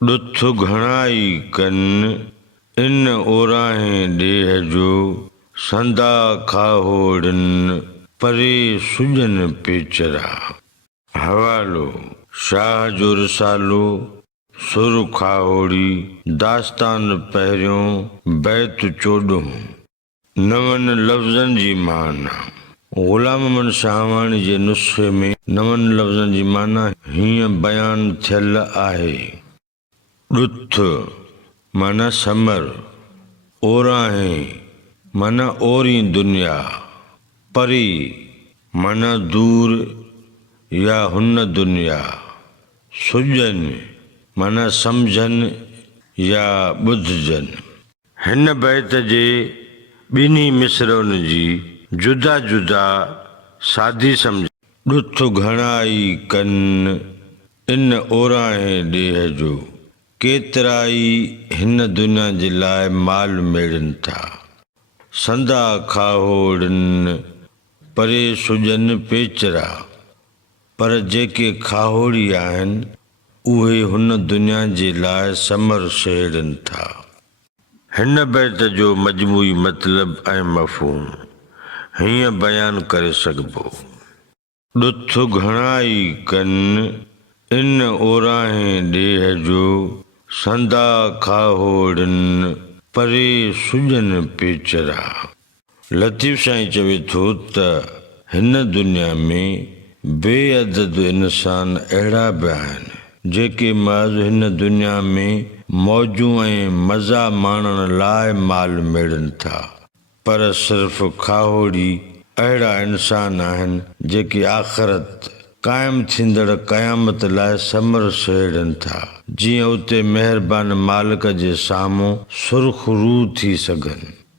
ॾुथ घणाई कन इन ओराहें ॾेह जो संदा खाहोड़न परे सुजन पेचरा। हवालो शाह जो रिसालो सुर खाहोड़ी दास्तान पहिरियों बैत 14 नवन लफ़्ज़नि जी माना। ग़ुलाम मोहम्मद शाहवानी जे नुस्खे में नवन लफ़्ज़नि जी माना हीअं बयान थियल आहे। ॾुथ माना समर, ओराहें माना ओरी दुनिया, परी माना दूर या हुन दुनिया, सुजन माना समझन या ॿुधजन। हिन बैत जे ॿिन्ही मिसरनि जी जुदा जुदा सादी सम्झ। ॾुथ घणाई कन इन ओराहें ॾेह जो, केतिराई हिन दुनिया जे लाइ माल मेड़नि था। संदा खाहोड़न परे सुजन पेचरा, पर जेके खाहोड़ी आहिनि उहे हुन दुनिया जे लाइ समर सेड़नि था। हिन बैत जो मजमूई मतिलब ऐं मफ़हूम हीअं बयान करे सघिबो। ॾुथ घणाई कन इन ओराहें ॾेह जो संदा खाहोड़न परे सुजन पेचरा। लतीफ़ साईं चवे थो त हिन दुनिया में बेअदद इंसान अहिड़ा बि आहिनि जेके महज़ हिन दुनिया में मौजूं ऐं मज़ा माणण लाइ माल मेड़नि था, पर सिर्फ़ खाहोड़ी अहिड़ा इंसान आहिनि जेके आख़िरत क़ाइमु थींदड़ क़यामत लाइ समर सेड़नि था, जीअं उते महिरबान मालिक जे साम्हूं सुर्ख़रू थी सघनि।